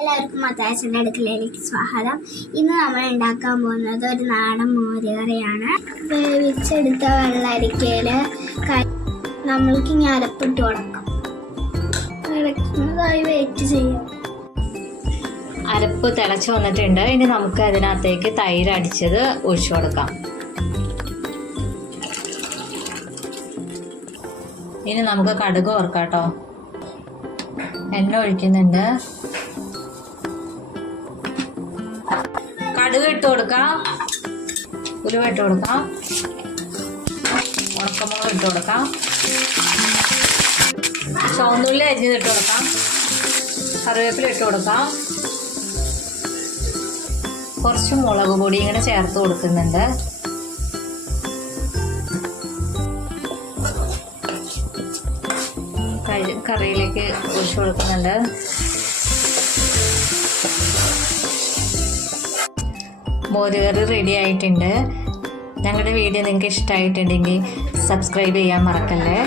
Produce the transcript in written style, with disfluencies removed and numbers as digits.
എല്ലാവർക്കും മത്താച്ചൻ്റെ അടുക്കളയിലേക്ക് സ്വാഗതം. ഇന്ന് നമ്മൾ ഉണ്ടാക്കാൻ പോകുന്നത് ഒരു നാടൻ മോരുകറിയാണ്. വേവിച്ചെടുത്ത വെള്ളരിക്കയിൽ നമ്മൾക്ക് ഇനി അരപ്പിട്ട് കൊടുക്കാം. ഇളക്കുന്നതായി വെയിറ്റ് ചെയ്യാം. അരപ്പ് തിളച്ച് വന്നിട്ടുണ്ട്. ഇനി നമുക്ക് അതിനകത്തേക്ക് തൈര് അടിച്ചത് ഒഴിച്ചു കൊടുക്കാം. ഇനി നമുക്ക് കടുക് ഓർക്കാട്ടോ. എണ്ണ ഒഴിക്കുന്നുണ്ട്. കടുക് ഇട്ട് കൊടുക്കാം, ഉലുവ ഇട്ട് കൊടുക്കാം, ഉണക്കമുളക് ഇട്ട് കൊടുക്കാം, ചുവന്നുള്ളി അരിഞ്ഞത് ഇട്ട് കൊടുക്കാം, കറിവേപ്പില ഇട്ട് കൊടുക്കാം, കുറച്ച് മുളക് പൊടി ഇങ്ങനെ ചേർത്ത് കൊടുക്കുന്നുണ്ട്. കറിയിലേക്ക് ഒഴിച്ചു കൊടുക്കുന്നുണ്ട്. മോരുകറി റെഡി ആയിട്ടുണ്ട്. ഞങ്ങളുടെ വീഡിയോ നിങ്ങൾക്ക് ഇഷ്ടമായിട്ടുണ്ടെങ്കിൽ സബ്സ്ക്രൈബ് ചെയ്യാൻ മറക്കല്ലേ.